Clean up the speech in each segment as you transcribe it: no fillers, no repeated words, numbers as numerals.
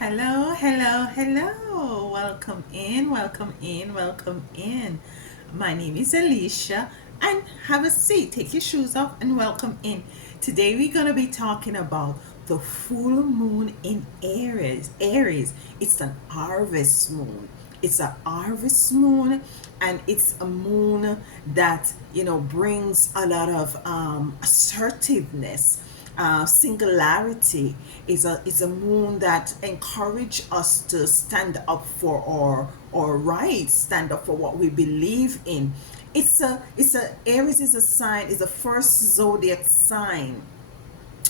Hello, hello, hello. Welcome in, welcome in, welcome in. My name is Alicia, and have a seat. Take your shoes off and welcome in. Today we're going to be talking about the full moon in Aries. Aries, it's an harvest moon. It's a harvest moon, and it's a moon that brings a lot of assertiveness. Singularity is a moon that encourage us to stand up for our rights, stand up for what we believe in. It's a Aries is a sign, is the first zodiac sign.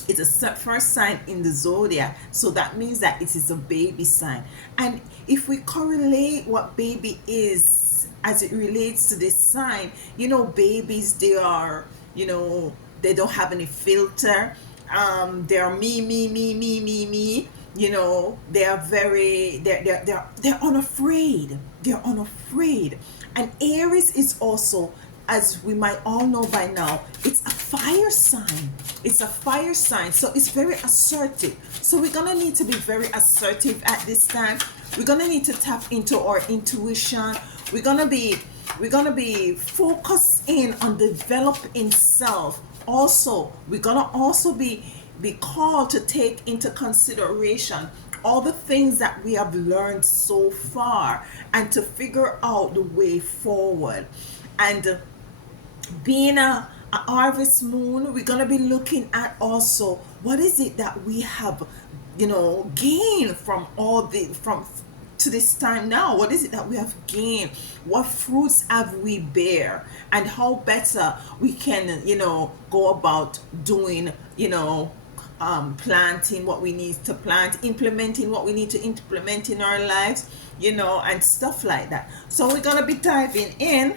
It's a first sign in the zodiac, so that means that it is a baby sign. And if we correlate what baby is as it relates to this sign, babies, they don't have any filter. They're me. They are they're unafraid. They're unafraid. And Aries is also, as we might all know by now, it's a fire sign. It's a fire sign, so it's very assertive. So we're gonna need to be very assertive at this time. We're gonna need to tap into our intuition. We're gonna be focused in on developing self. Also, we're gonna also be called to take into consideration all the things that we have learned so far and to figure out the way forward. And being a harvest moon, we're going to be looking at also what is it that we have gained from all the from to this time now. What is it that we have gained? What fruits have we bear, and how better we can go about doing, planting what we need to plant, implementing what we need to implement in our lives, and stuff like that. So we're going to be diving in.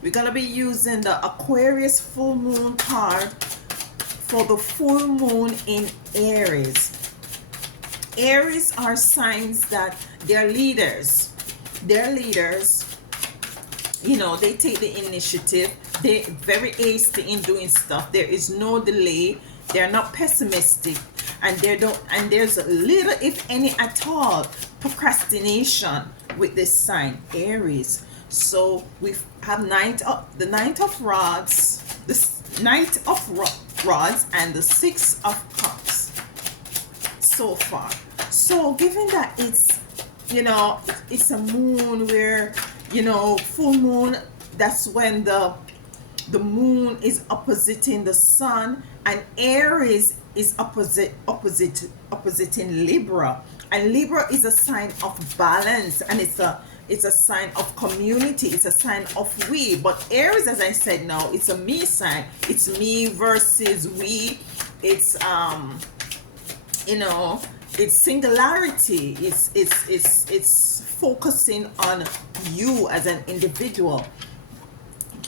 We're going to be using the Aquarius full moon card for the full moon in Aries. Aries are signs that they're leaders. They're leaders. They take the initiative. They're very hasty in doing stuff. There is no delay. They're not pessimistic. And there's a little, if any at all, procrastination with this sign, Aries. So we have the Knight of Rods, the Knight of Rods, and the Six of Cups so far. So given that it's a moon where full moon, that's when the moon is oppositing the sun, and Aries is oppositing Libra, and Libra is a sign of balance, and it's a sign of community. It's a sign of we. But Aries, as I said, now it's a me sign. It's me versus we. It's it's singularity. It's focusing on you as an individual.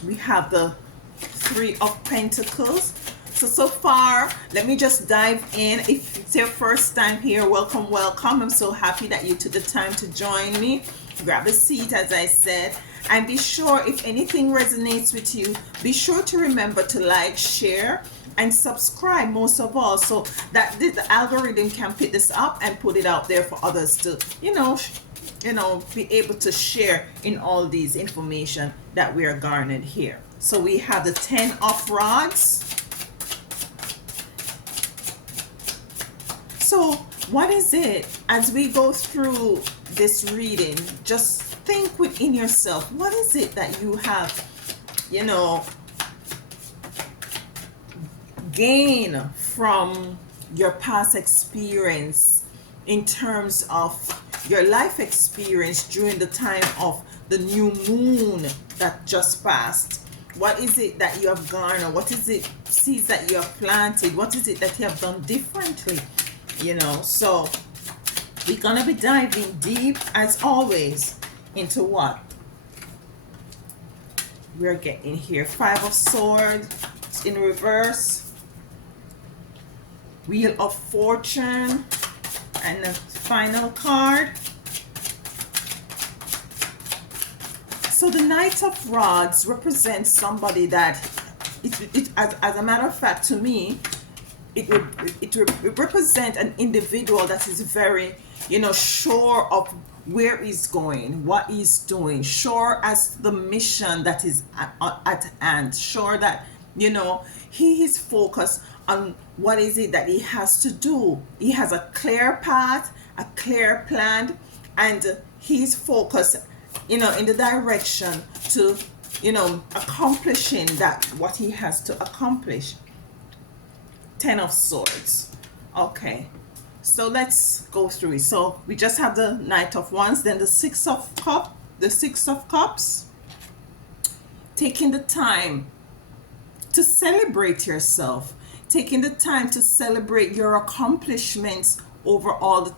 We have the Three of Pentacles. So far, let me just dive in. If it's your first time here, welcome. I'm so happy that you took the time to join me. Grab a seat, as I said, and be sure, if anything resonates with you, be sure to remember to like, share, and subscribe, most of all, so that the algorithm can pick this up and put it out there for others to be able to share in all these information that we are garnered here. So we have the 10 of Rods. So what is it, as we go through this reading, just think within yourself, what is it that you have gain from your past experience, in terms of your life experience during the time of the new moon that just passed? What is it that you have garnered? What is it, seeds that you have planted? What is it that you have done differently? So we're gonna be diving deep, as always, into what we're getting here. Five of Swords in reverse, Wheel of Fortune, and the final card. So the Knight of Rods represents somebody that, as a matter of fact, to me, it represent an individual that is very, sure of where he's going, what he's doing, sure as the mission that is at hand, sure that, he is focused on what is it that he has to do. He has a clear path, a clear plan, and he's focused, in the direction to, accomplishing that what he has to accomplish. Ten of Swords. Okay, so let's go through it. So we just have the Knight of Wands, then the Six of Cups. Taking the time to celebrate yourself, taking the time to celebrate your accomplishments over all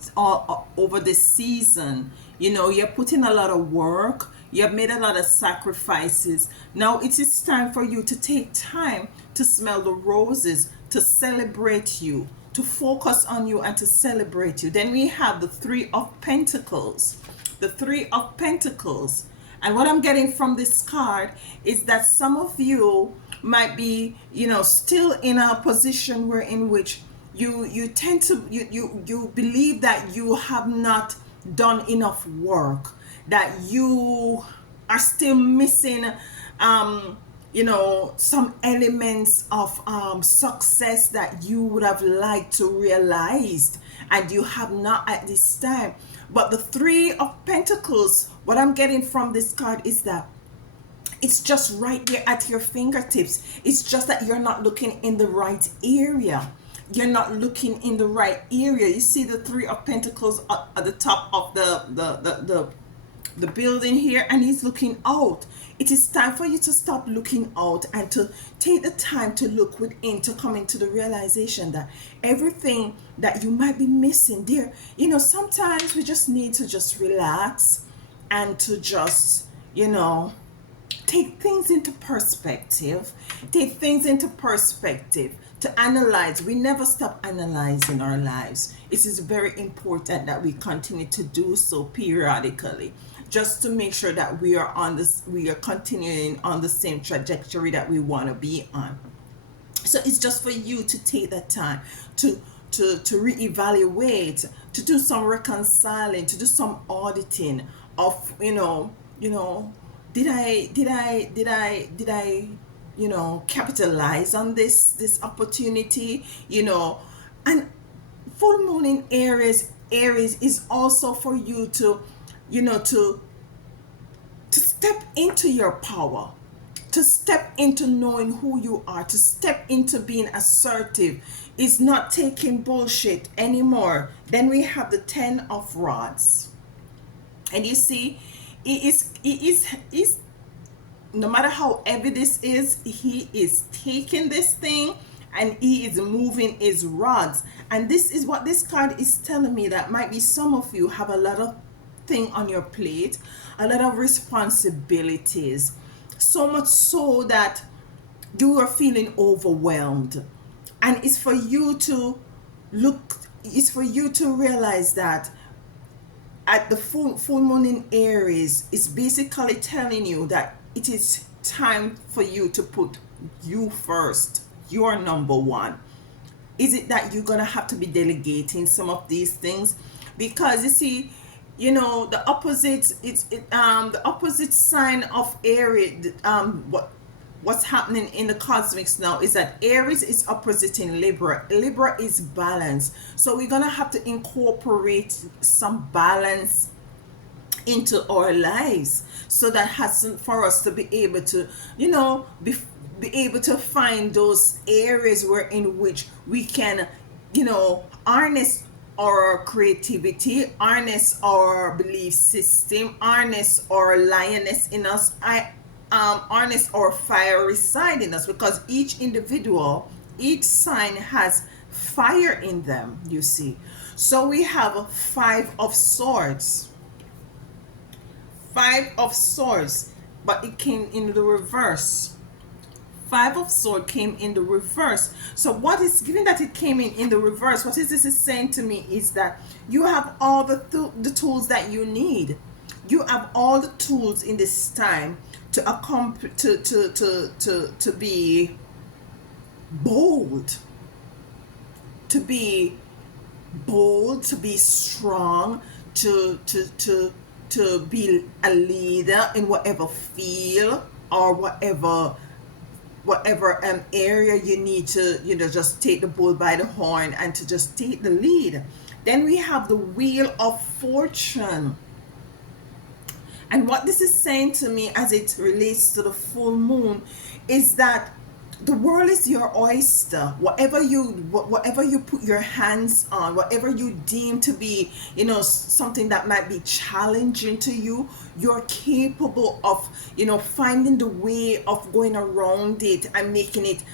over this season. You're putting a lot of work, you have made a lot of sacrifices. Now it is time for you to take time to smell the roses, to celebrate you, to focus on you, and to celebrate you. Then we have the Three of Pentacles. The Three of Pentacles. And what I'm getting from this card is that some of you might be, still in a position where in which you tend to you believe that you have not done enough work, that you are still missing some elements of success that you would have liked to realize, and you have not at this time. But the Three of Pentacles, what I'm getting from this card is that it's just right there at your fingertips. It's just that you're not looking in the right area. You're not looking in the right area. You see the Three of Pentacles at the top of the building here, and he's looking out. It is time for you to stop looking out and to take the time to look within, to come into the realization that everything that you might be missing there, sometimes we just need to just relax and to just, take things into perspective. Take things into perspective, to analyze. We never stop analyzing our lives. It is very important that we continue to do so periodically, just to make sure that we are continuing on the same trajectory that we want to be on. So it's just for you to take that time to reevaluate, to do some reconciling, to do some auditing of, did I capitalize on this opportunity, and full moon in Aries is also for you to, to step into your power, to step into knowing who you are, to step into being assertive. Is not taking bullshit anymore. Then we have the Ten of Rods, and you see, he is no matter how heavy this is, he is taking this thing and he is moving his rods. And this is what this card is telling me, that might be some of you have a lot of thing on your plate, a lot of responsibilities, so much so that you are feeling overwhelmed. And it's for you to realize that at the full moon in Aries is basically telling you that it is time for you to put you first. You're number one. Is it that you're gonna have to be delegating some of these things? Because you see, the opposite, the opposite sign of Aries, what's happening in the cosmics now is that Aries is oppositing Libra. Libra is balance. So we're gonna have to incorporate some balance into our lives, so that has for us to be able to, be able to find those areas where in which we can, harness our creativity, harness our belief system, harness our lioness in us, harness our fiery side in us, because each individual, each sign has fire in them, you see. So we have Five of Swords. Five of Swords, but it came in the reverse. Five of Swords came in the reverse. So what is, given that it came in the reverse, what is this is saying to me is that you have all the tools that you need. You have all the tools in this time to accomplish, to be bold, to be bold, to be strong, to be a leader in whatever field or whatever area you need to, just take the bull by the horn and to just take the lead. Then we have the wheel of fortune. And what this is saying to me as it relates to the full moon is that the world is your oyster. Whatever you put your hands on, whatever you deem to be, something that might be challenging to you, you're capable of, finding the way of going around it and making it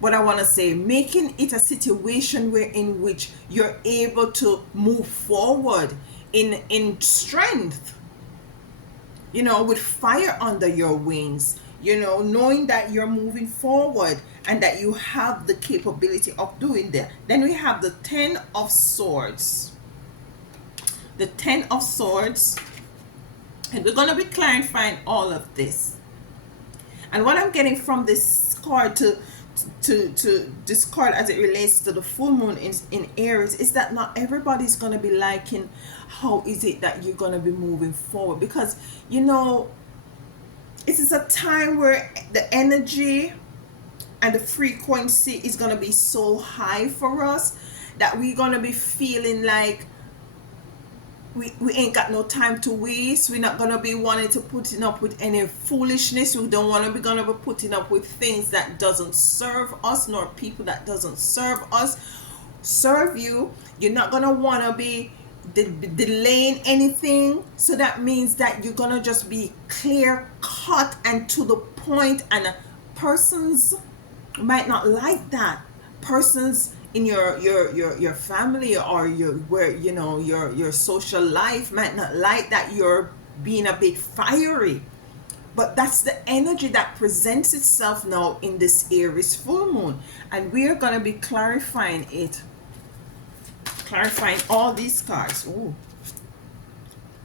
what I want to say, making it a situation where in which you're able to move forward in strength, with fire under your wings, knowing that you're moving forward and that you have the capability of doing that. Then we have the Ten of Swords. The Ten of Swords, and we're going to be clarifying all of this. And what I'm getting from this card to this card as it relates to the full moon in Aries is that not everybody's going to be liking how is it that you're going to be moving forward, because it is a time where the energy and the frequency is going to be so high for us that we're going to be feeling like we ain't got no time to waste. We're not going to be wanting to putting up with any foolishness. We don't want to be going to be putting up with things that doesn't serve us, nor people that doesn't serve you. You're not going to want to be delaying anything. So that means that you're going to just be clear cut and to the point, and persons might not like that. Persons in your family or your social life might not like that you're being a bit fiery, but that's the energy that presents itself now in this Aries full moon, and we are going to be clarifying all these cards. Ooh.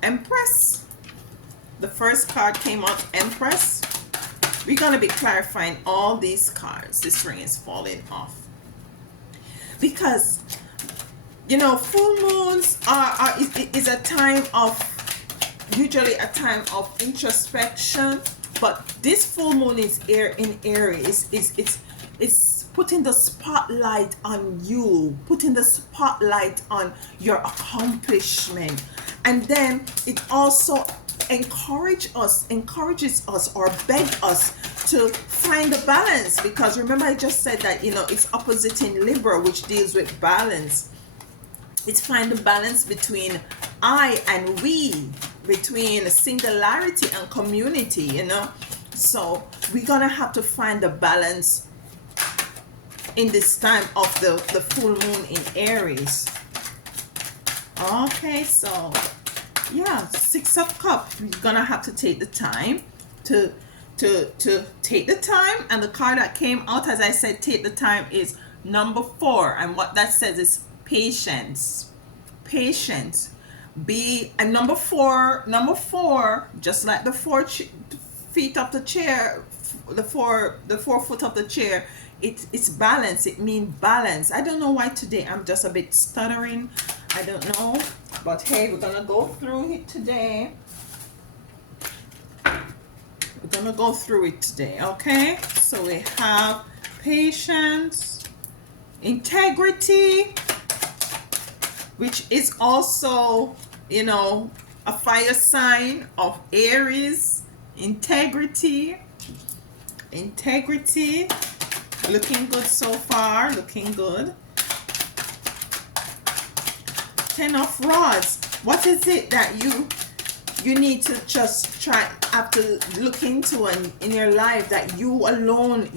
Empress, the first card came out, Empress. We're going to be clarifying all these cards. This ring is falling off because full moons is a time of, usually a time of introspection, but this full moon is in Aries. It's putting the spotlight on you, putting the spotlight on your accomplishment, and then it also encourages us or beg us to find the balance, because remember I just said that it's opposite in Libra, which deals with balance. It's find the balance between I and we, between singularity and community, so we're gonna have to find the balance in this time of the full moon in Aries. Okay, so yeah, Six of Cups. You're gonna have to take the time to take the time, and the card that came out, as I said, take the time, is number 4, and what that says is patience. And number four, just like the 4 feet of the chair, the four foot of the chair, it's balance. It means balance. I don't know why today I'm just a bit stuttering. I don't know, but hey, we're gonna go through it today. Okay? So we have patience, integrity, which is also, a fire sign of Aries. Integrity. Looking good so far, looking good. 10 of Rods. What is it that you need to just have to look into in your life, that you alone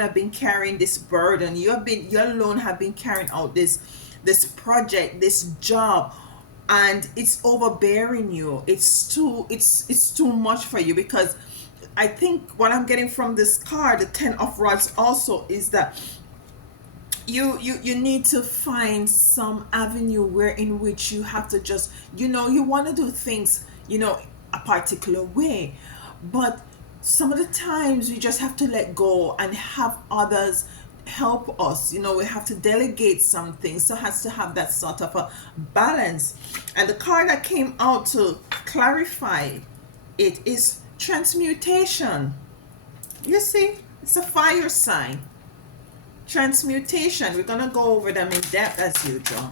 have been carrying this burden. You alone have been carrying out this project, this job, and it's overbearing you. It's too much for you, because I think what I'm getting from this card, the 10 of Rods, also is that you need to find some avenue where in which you have to just, you want to do things, a particular way, but some of the times we just have to let go and have others help us. We have to delegate some things, so has to have that sort of a balance. And the card that came out to clarify it is transmutation. You see, it's a fire sign. Transmutation. We're gonna go over them in depth as usual.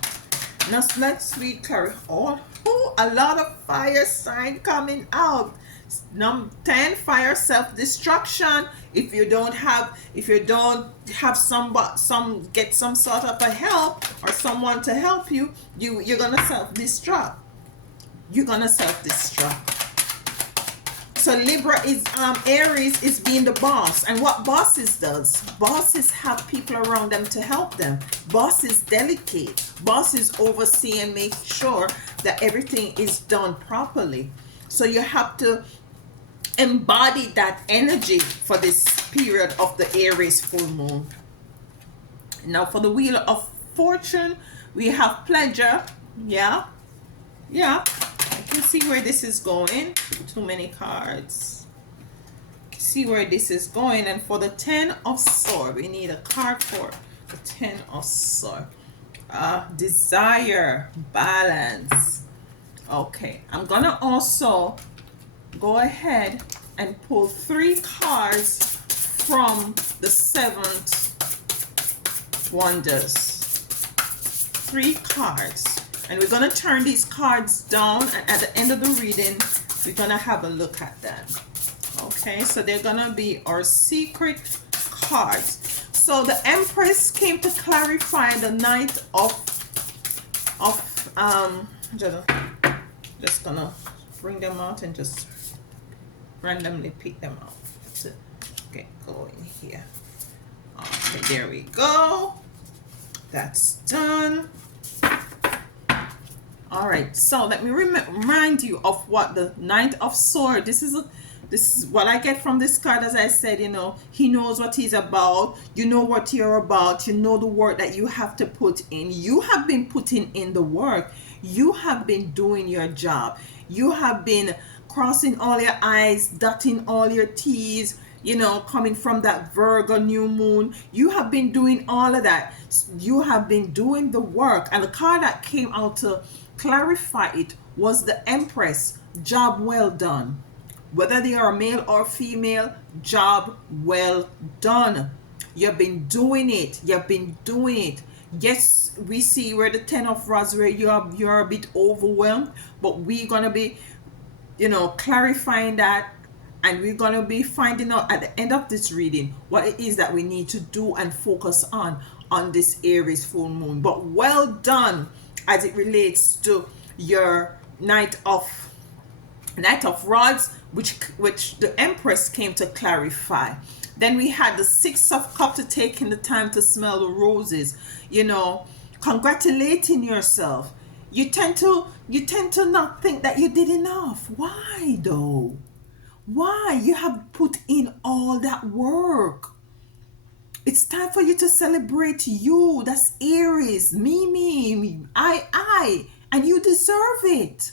Now let's read carry on. Oh, a lot of fire sign coming out. Number 10, fire self-destruction. If you don't have get some sort of a help or someone to help you, you're gonna self-destruct. You're gonna self-destruct. So Libra is Aries is being the boss. And what bosses does? Bosses have people around them to help them. Bosses delegate. Bosses oversee and make sure that everything is done properly. So you have to embody that energy for this period of the Aries full moon. Now for the Wheel of Fortune, we have pleasure. Yeah. I can see where this is going. Too many cards. See where this is going. And for the 10 of Swords, we need a card for the 10 of Swords. Desire, balance. Okay, I'm gonna also go ahead and pull 3 cards from the 7th Wonders. 3 cards. And we're going to turn these cards down, and at the end of the reading, we're going to have a look at them. Okay, so they're going to be our secret cards. So the Empress came to clarify the Knight of just going to bring them out and just randomly pick them out to get going here. Okay, there we go. That's done. All right, so let me remind you of what the Knight of Swords. This is what I get from this card. As I said, he knows what he's about. You know what you're about. You know the work that you have to put in. You have been putting in the work. You have been doing your job. You have been crossing all your I's, dotting all your T's, coming from that Virgo new moon. You have been doing all of that. You have been doing the work. And the card that came out to clarify it was the Empress. Job well done. Whether they are male or female, job well done. You've been doing it. Yes, we see where the 10 of Rods, where you're a bit overwhelmed, but we're gonna be clarifying that, and we're going to be finding out at the end of this reading what it is that we need to do and focus on this Aries full moon. But well done as it relates to your Knight of Rods, which the Empress came to clarify. Then we had the 6 of Cups, to taking the time to smell the roses, congratulating yourself. You tend to not think that you did enough. Why though? Why? You have put in all that work. It's time for you to celebrate you. That's Aries. Me, I. And you deserve it.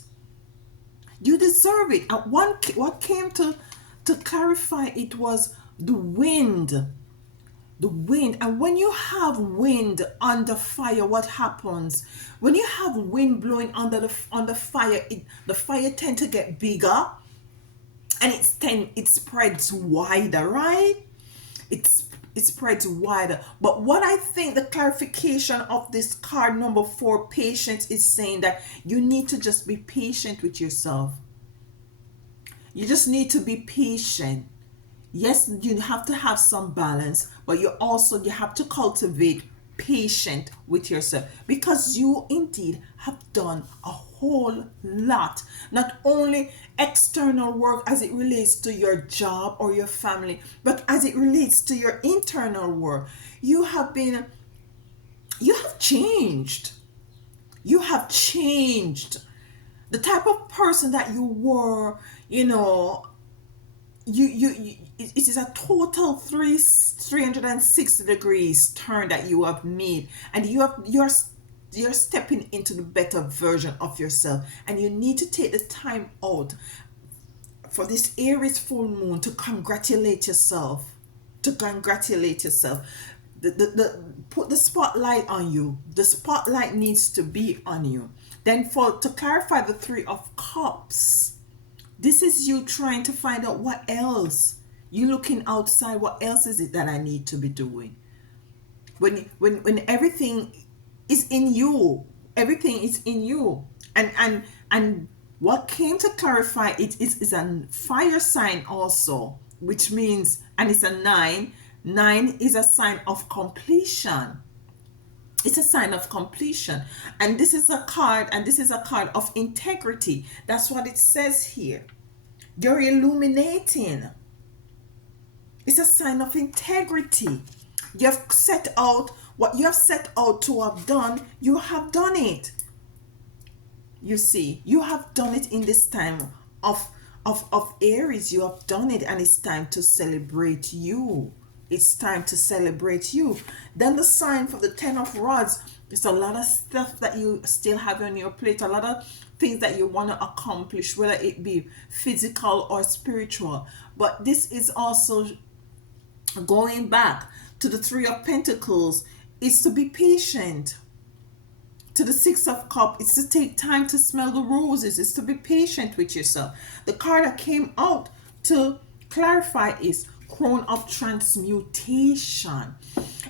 You deserve it. And what came to clarify it was the wind. The wind. And when you have wind under fire, what happens? When you have wind blowing under the fire, the fire tend to get bigger, and it spreads wider, right? It spreads wider. But what I think the clarification of this card number 4, patience, is saying that you need to just be patient with yourself. You just need to be patient. Yes, you have to have some balance, but you have to cultivate patience with yourself, because you indeed have done a whole lot. Not only external work as it relates to your job or your family, but as it relates to your internal work. You have changed. You have changed. The type of person that you were, it is a total 360 degrees turn that you have made, and you're stepping into the better version of yourself. And you need to take the time out for this Aries full moon to congratulate yourself. To congratulate yourself. Put the spotlight on you. The spotlight needs to be on you. Then to clarify the Three of Cups, this is you trying to find out what else. You looking outside, what else is it that I need to be doing? When everything is in you, everything is in you. And what came to clarify it is a fire sign also, which means, and it's a 9. 9 is a sign of completion. It's a sign of completion. And this is a card, of integrity. That's what it says here. You're illuminating. It's a sign of integrity. You have set out what you have set out to have done. You have done it. You see, you have done it in this time of Aries. You have done it, and it's time to celebrate you. It's time to celebrate you. Then the sign for the 10 of Rods. There's a lot of stuff that you still have on your plate, a lot of things that you want to accomplish, whether it be physical or spiritual. But this is also going back to the Three of Pentacles, is to be patient. To the Six of Cups, it's to take time to smell the roses. It's to be patient with yourself. The card that came out to clarify is Crown of Transmutation.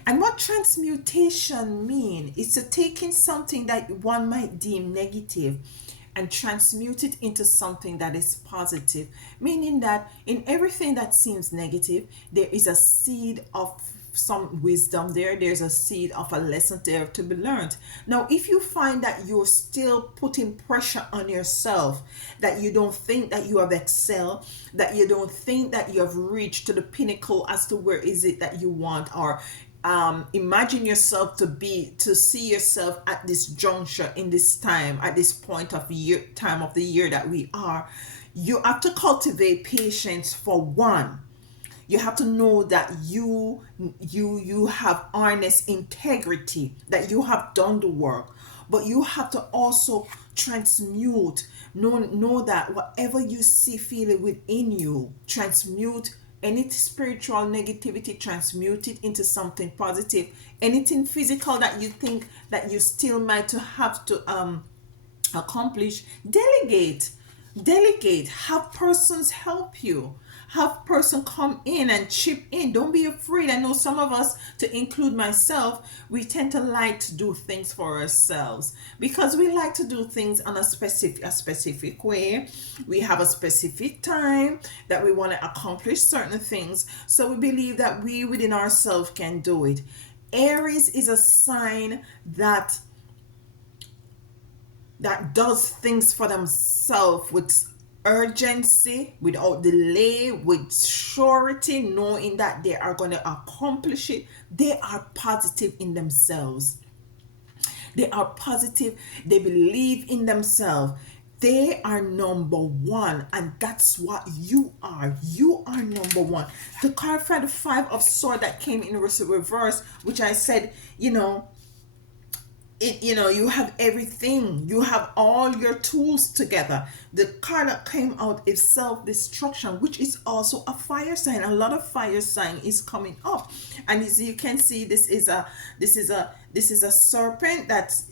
And what transmutation mean is to taking something that one might deem negative and transmute it into something that is positive. Meaning that in everything that seems negative, there is a seed of some wisdom there. There's a seed of a lesson there to be learned. Now, if you find that you're still putting pressure on yourself, that you don't think that you have excelled, that you don't think that you have reached to the pinnacle as to where is it that you want, or imagine yourself to see yourself at this juncture, in this time, at this point of time of the year that we are, you have to cultivate patience. For one, you have to know that you have honest integrity, that you have done the work, but you have to also transmute. Know that whatever you see, feel it within you, transmute any spiritual negativity, transmute it into something positive. Anything physical that you think that you still might have to accomplish, delegate, have persons help you, have person come in and chip in. Don't be afraid. I know some of us, to include myself, we tend to like to do things for ourselves because we like to do things on a specific way. We have a specific time that we want to accomplish certain things, so we believe that we within ourselves can do it. Aries is a sign that does things for themselves with urgency, without delay, with surety, knowing that they are going to accomplish it. They are positive in themselves. They are positive. They believe in themselves. They are number one, and that's what you are. You are number one. To clarify the Five of Swords that came in reverse, which I said, you have everything, you have all your tools together. The card that came out is self-destruction, which is also a fire sign. A lot of fire sign is coming up, and as you can see, this is a serpent that's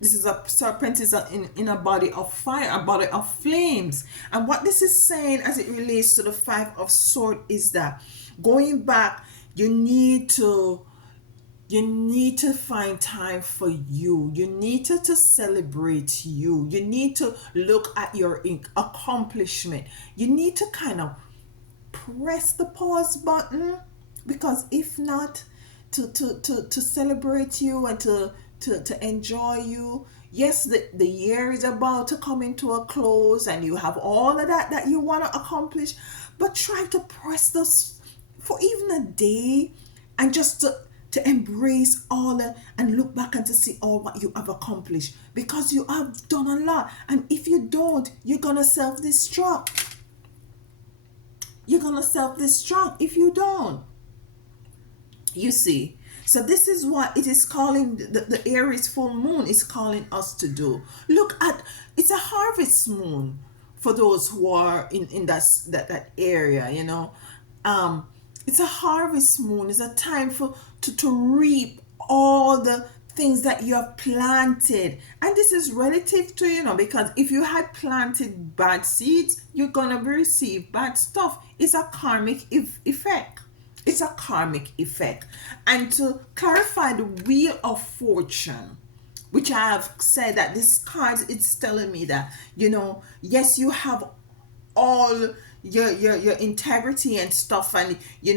this is a serpent is in a body of fire, a body of flames. And what this is saying as it relates to the Five of Swords is that going back, you need to find time for you. You need to celebrate you. You need to look at your accomplishment. You need to kind of press the pause button, because if not, to celebrate you and to enjoy you. Yes, the year is about to come into a close and you have all of that you want to accomplish, but try to press this for even a day, and just to embrace all and look back and to see all what you have accomplished, because you have done a lot. And if you don't, you're gonna self-destruct. You're gonna self-destruct if you don't. You see, so this is what it is calling, the Aries full moon is calling us to do. Look at, it's a harvest moon for those who are in that area, um it's a harvest moon. It's a time for to reap all the things that you have planted. And this is relative to, because if you had planted bad seeds, you're gonna receive bad stuff. It's a karmic effect. It's a karmic effect. And to clarify the wheel of fortune, which I have said that this card, it's telling me that, yes, you have all your integrity and stuff, and the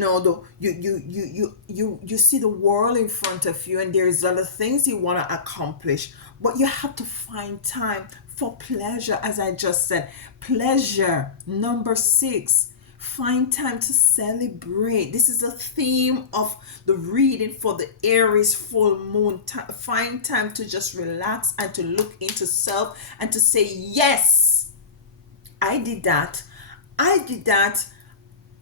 you see the world in front of you, and there's other things you want to accomplish, but you have to find time for pleasure. As I just said, pleasure. Number 6, find time to celebrate. This is a theme of the reading for the Aries full moon. Find time to just relax and to look into self and to say, yes, I did that. I did that.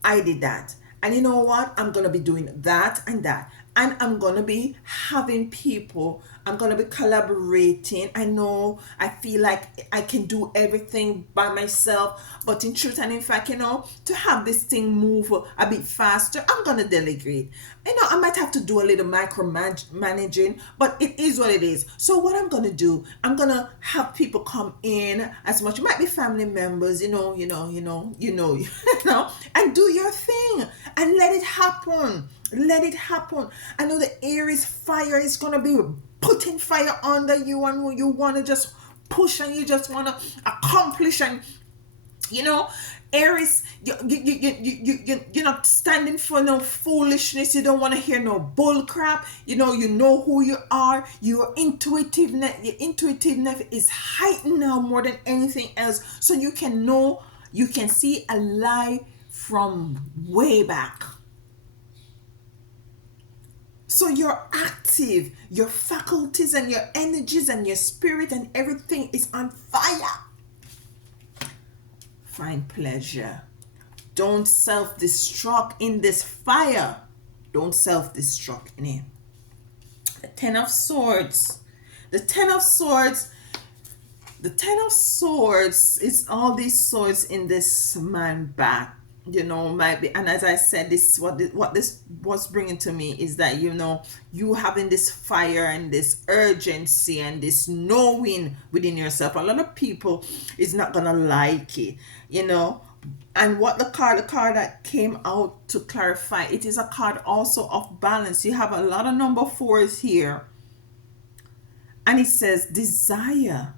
I did that. And you know what? I'm going to be doing that and that. And I'm going to be having people. I'm going to be collaborating. I know I feel like I can do everything by myself. But in truth and in fact, to have this thing move a bit faster, I'm going to delegate. I might have to do a little micromanaging, but it is what it is. So what I'm going to do, I'm going to have people come in as much. It might be family members, and do your thing and let it happen. Let it happen. I know the Aries fire is going to be putting fire under you, and you want to just push and you just want to accomplish, and Aries, you're not standing for no foolishness. You don't want to hear no bull crap. You know who you are. Your intuitiveness is heightened now more than anything else. So you can see a lie from way back. So you're active, your faculties and your energies and your spirit and everything is on fire. Find pleasure. Don't self-destruct in this fire. Don't self-destruct in it. The Ten of Swords. The Ten of Swords is all these swords in this man back. Might be, and as I said, this what this was bringing to me is that you having this fire and this urgency and this knowing within yourself. A lot of people is not gonna like it, and what the card that came out to clarify, it is a card also of balance. You have a lot of number 4s here, and it says desire.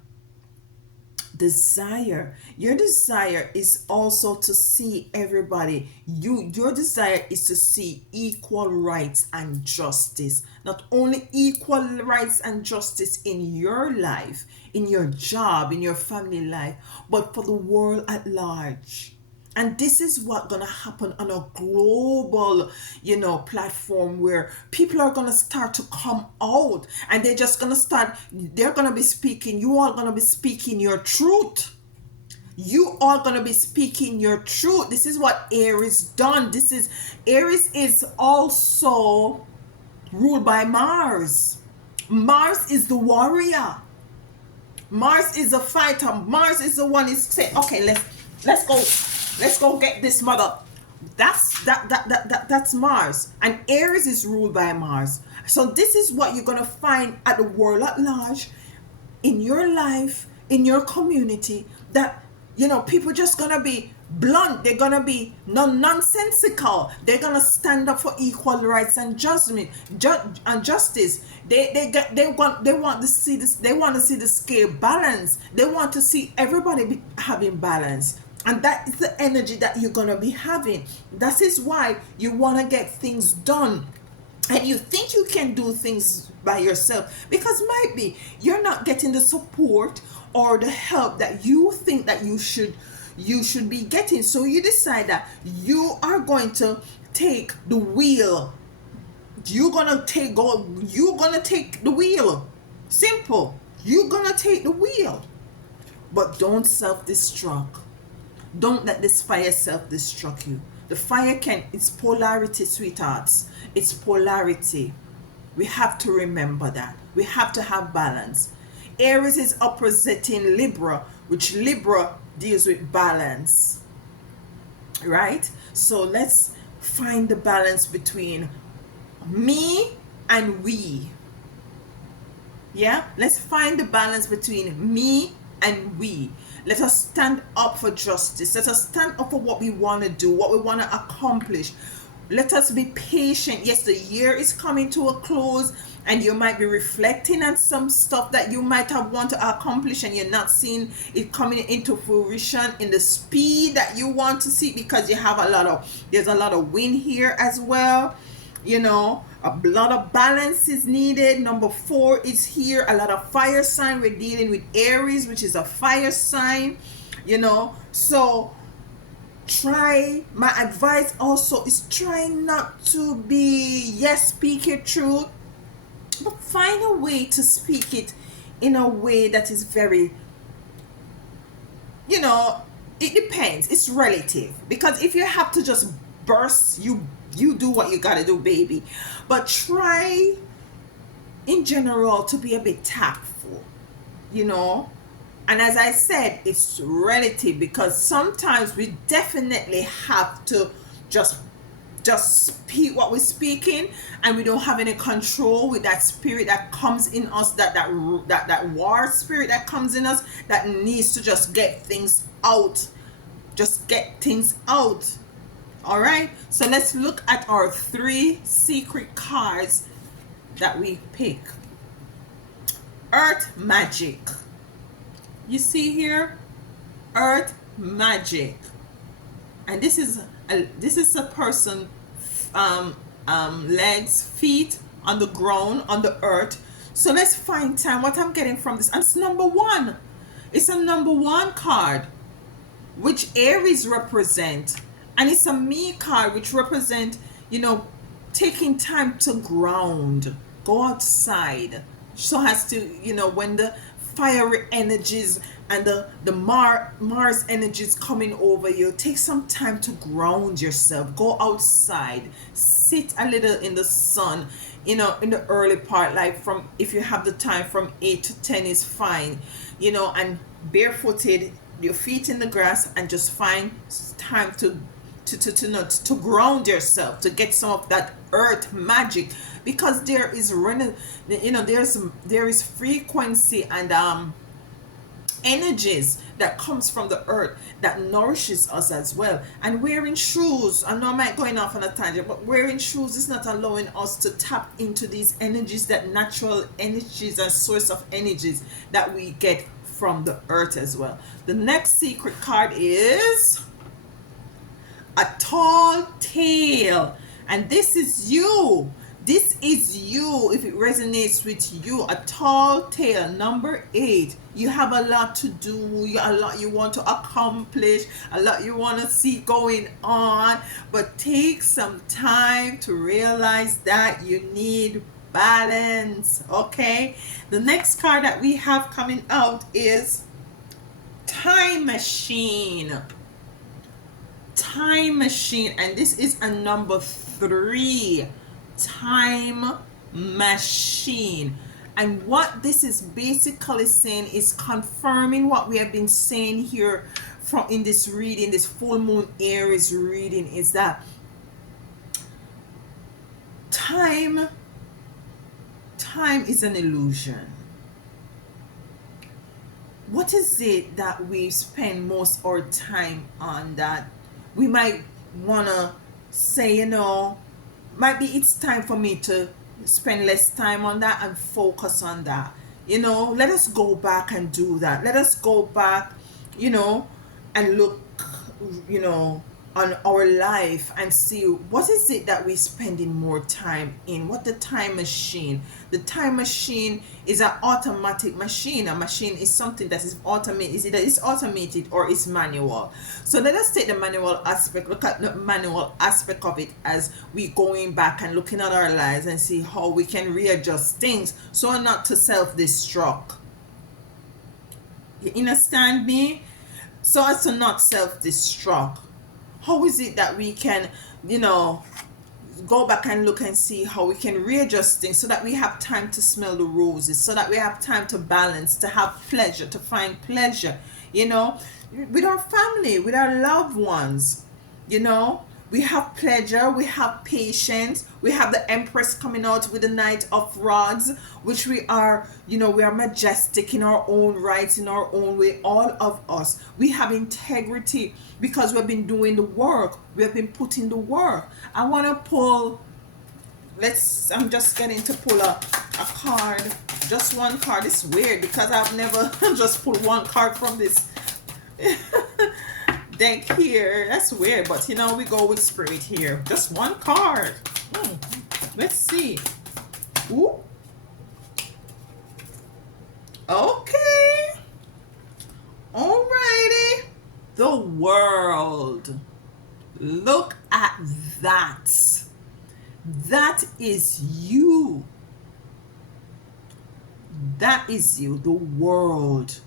Your desire is also to see everybody. Your desire is to see equal rights and justice. Not only equal rights and justice in your life, in your job, in your family life, but for the world at large. And this is what's going to happen on a global, platform, where people are going to start to come out, and they're just going to they're going to be speaking. You all going to be speaking your truth. You are going to be speaking your truth. This is what Aries done. Aries is also ruled by Mars. Mars is the warrior. Mars is a fighter. Mars is the one who's saying, okay, let's go. Let's go get this mother. That's Mars. And Aries is ruled by Mars. So this is what you're going to find at the world at large, in your life, in your community, that, people just going to be blunt. They're going to be nonsensical. They're going to stand up for equal rights and justice. They want to see this. They want to see the scale balance. They want to see everybody having balance. And that is the energy that you're going to be having. That is why you want to get things done. And you think you can do things by yourself, because might be you're not getting the support or the help that you think that you should be getting. So you decide that you are going to take the wheel. You're going to take the wheel. Simple. You're going to take the wheel. But don't self-destruct. Don't let this fire self-destruct you. The fire it's polarity, sweethearts. It's polarity. We have to remember that. We have to have balance. Aries is oppositing Libra, which Libra deals with balance, right? So let's find the balance between me and we. Yeah, let's find the balance between me and we. Let us stand up for justice. Let us stand up for what we want to do, what we want to accomplish. Let us be patient. Yes, the year is coming to a close, and you might be reflecting on some stuff that you might have want to accomplish, and you're not seeing it coming into fruition in the speed that you want to see, because you have there's a lot of wind here as well. You know, a lot of balance is needed. Number 4 is here. A lot of fire sign. We're dealing with Aries, which is a fire sign. You know, so my advice also is try not to be, yes, speak your truth, but find a way to speak it in a way that is very, you know, it depends. It's relative, because if you have to just burst, you do what you gotta do, baby. But try in general to be a bit tactful, you know. And as I said, it's relative, because sometimes we definitely have to just speak what we're speaking, and we don't have any control with that spirit that comes in us, that war spirit that comes in us, that needs to just get things out. Just get things out. All right, so let's look at our 3 secret cards that we pick. Earth magic. You see here, earth magic, and this is a person, legs, feet on the ground, on the earth. So let's find time. What I'm getting from this, and it's number 1. It's a number 1 card, which Aries represent, and it's a me card, which represent, you know, taking time to ground, go outside, so as to, you know, when the fiery energies and the Mars energies coming over you, take some time to ground yourself. Go outside, sit a little in the sun, you know, in the early part, like from, if you have the time, from 8 to 10 is fine, you know, and barefooted, your feet in the grass, and just find time to ground yourself, to get some of that earth magic, because there is, you know, there is frequency and energies that comes from the earth that nourishes us as well. And wearing shoes, I know I might going off on a tangent, but wearing shoes is not allowing us to tap into these energies, that natural energies and source of energies that we get from the earth as well. The next secret card is a tall tale, and this is you. This is you. If it resonates with you, a tall tale, number 8. You have a lot to do, a lot you want to accomplish, a lot you want to see going on, but take some time to realize that you need balance. Okay, the next card that we have coming out is time machine. Time machine, and this is a number 3. Time machine. And what this is basically saying is confirming what we have been saying here from in this reading, this full moon Aries reading, is that time is an illusion. What is it that we spend most of our time on, that we might want to say, you know, might be it's time for me to spend less time on that and focus on that. You know, let us go back and do that. Let us go back, you know, and look, you know, on our life and see what is it that we're spending more time in. What the time machine is an automatic machine. A machine is something that is automated. Is it that it's automated or it's manual? So let us take the manual aspect, look at the manual aspect of it, as we going back and looking at our lives and see how we can readjust things so not to self-destruct. You understand me? So as to not self-destruct. How is it that we can, you know, go back and look and see how we can readjust things so that we have time to smell the roses, so that we have time to balance, to have pleasure, to find pleasure you know, with our family, with our loved ones, you know. We have pleasure, we have patience, we have the Empress coming out with the Knight of Rods, which we are, you know, we are majestic in our own rights, in our own way, all of us. We have integrity because we've been doing the work, we have been putting the work. I want to pull, I'm just getting to pull a card, just one card. It's weird because I've never just pulled one card from this deck here. That's weird, but you know, we go with spirit here. Just one card. Let's see. Ooh. Okay. Alrighty. The World. Look at that. That is you. That is you, the World.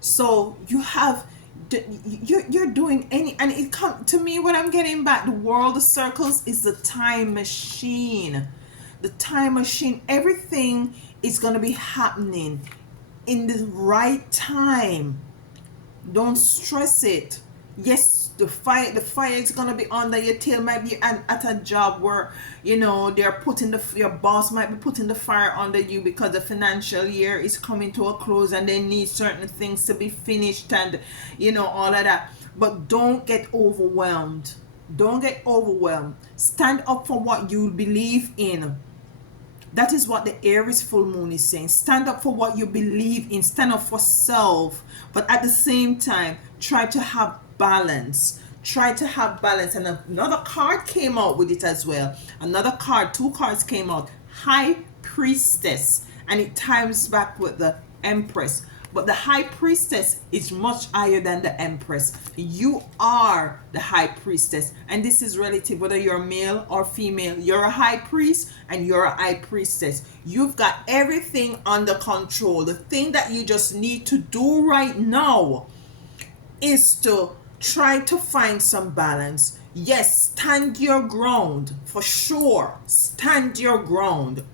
So you have, you're doing any, and it come to me, what I'm getting back, the World, the circles, is the time machine. The time machine. Everything is going to be happening in the right time. Don't stress it. Yes, the fire is gonna be under your tail. Might be at a job where, you know, they're putting your boss might be putting the fire under you because the financial year is coming to a close and they need certain things to be finished, and you know, all of that. But don't get overwhelmed. Don't get overwhelmed. Stand up for what you believe in. That is what the Aries full moon is saying. Stand up for what you believe in. Stand up for self. But at the same time, try to have balance. Try to have balance. And another card came out with it as well. Another card, two cards came out. High Priestess. And it ties back with the Empress. But the High Priestess is much higher than the Empress. You are the High Priestess. And this is relative, whether you're male or female. You're a High Priest and you're a High Priestess. You've got everything under control. The thing that you just need to do right now is to try to find some balance. Yes, stand your ground. For sure. Stand your ground.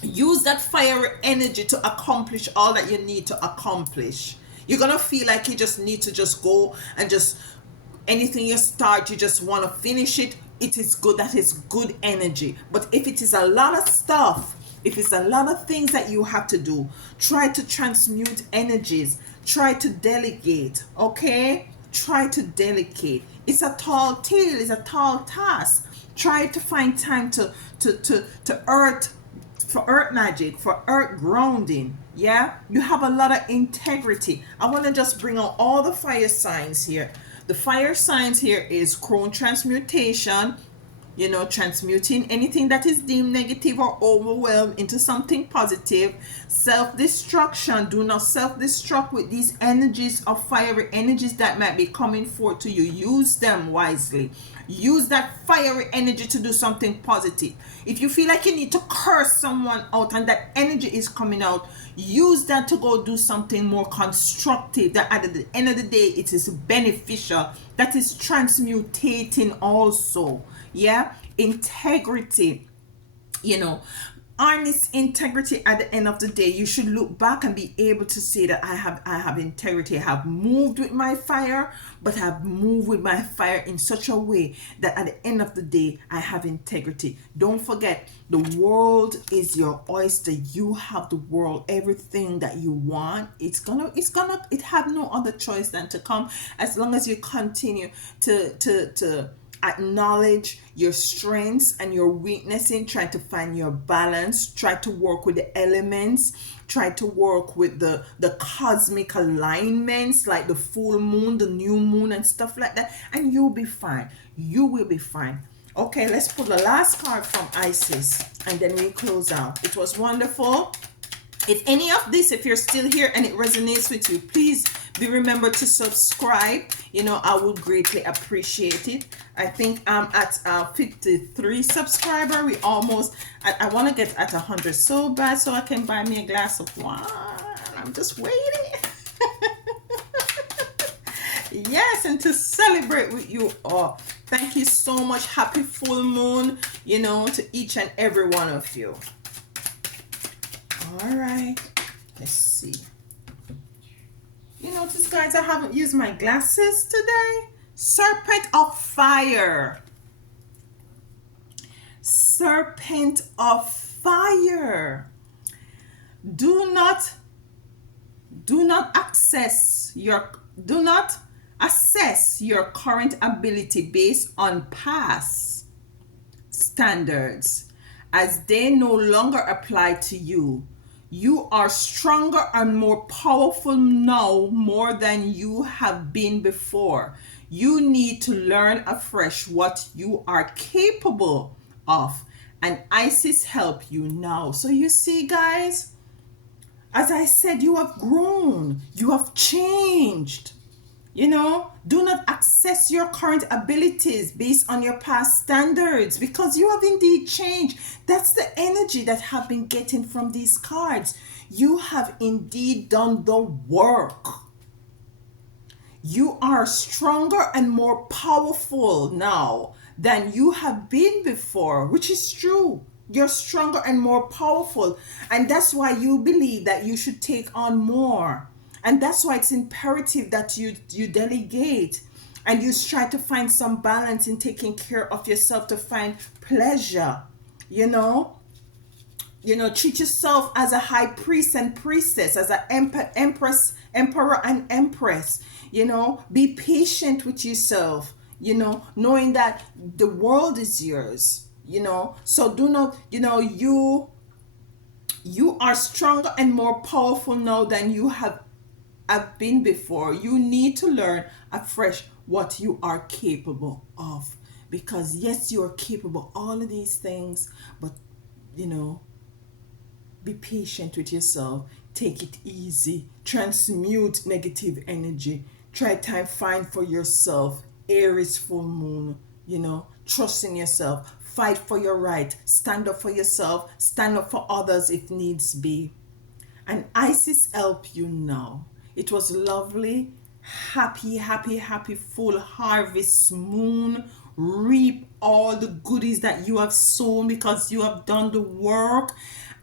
Use that fiery energy to accomplish all that you need to accomplish. You're gonna feel like you just need to just go and just anything you start, you just want to finish it. It is good. That is good energy. But if it is a lot of stuff, if it's a lot of things that you have to do, try to transmute energies. Try to delegate. Okay, try to delegate. It's a tall tale. It's a tall task. Try to find time to earth, for earth magic, for earth grounding. Yeah, you have a lot of integrity. I want to just bring out all the fire signs here. The fire signs here is crone transmutation, you know, transmuting anything that is deemed negative or overwhelmed into something positive. Self-destruction. Do not self-destruct with these energies of fiery energies that might be coming forth to you. Use them wisely. Use that fiery energy to do something positive. If you feel like you need to curse someone out and that energy is coming out, use that to go do something more constructive, that at the end of the day it is beneficial. That is transmutating also. Yeah, integrity, you know, honest integrity. At the end of the day, you should look back and be able to say that I have integrity. I have moved with my fire, but I've moved with my fire in such a way that at the end of the day, I have integrity. Don't forget, the world is your oyster. You have the world. Everything that you want, it have no other choice than to come, as long as you continue to acknowledge your strengths and your weaknesses, try to find your balance, try to work with the elements, try to work with the cosmic alignments like the full moon, the new moon, and stuff like that, and you'll be fine. You will be fine. Okay, let's put the last card from Isis and then we close out. It was wonderful. If any of this, if you're still here and it resonates with you, please be remember to subscribe. You know, I would greatly appreciate it. I think I'm at 53 subscriber. We almost, I want to get at 100 so bad so I can buy me a glass of wine. I'm just waiting. Yes, and to celebrate with you all. Thank you so much. Happy full moon, you know, to each and every one of you. All right, let's see. You know, notice, guys, I haven't used my glasses today? Serpent of fire. Serpent of fire. Do not do not access your do not assess your current ability based on past standards as they no longer apply to you. You are stronger and more powerful now more than you have been before. You need to learn afresh what you are capable of, and Isis help you now. So you see, guys, as I said, you have grown, you have changed. Do not access your current abilities based on your past standards because you have indeed changed. That's the energy that have been getting from these cards. You have indeed done the work. You are stronger and more powerful now than you have been before, which is true. You're stronger and more powerful. And that's why you believe that you should take on more. And that's why it's imperative that you delegate and you try to find some balance in taking care of yourself to find pleasure. You know, treat yourself as a high priest and priestess, as an empress, emperor and empress. Be patient with yourself, knowing that the world is yours. So do not, you are stronger and more powerful now than you have been before. You need to learn afresh what you are capable of, because yes, you are capable of all of these things, but be patient with yourself. Take it easy. Transmute negative energy. Try time find for yourself. Aries full moon. Trust in yourself. Fight for your right. Stand up for yourself. Stand up for others if needs be. And Isis help you now. It was lovely. Happy full harvest moon. Reap all the goodies that you have sown because you have done the work.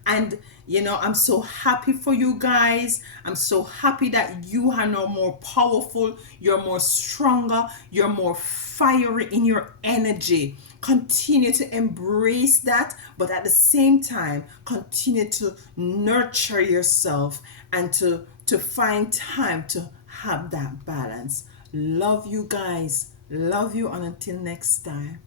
And I'm so happy for you guys. I'm so happy that you are now more powerful. You're more stronger. You're more fiery in your energy. Continue to embrace that, but at the same time, continue to nurture yourself and to find time to have that balance. Love you guys. Love you, and until next time.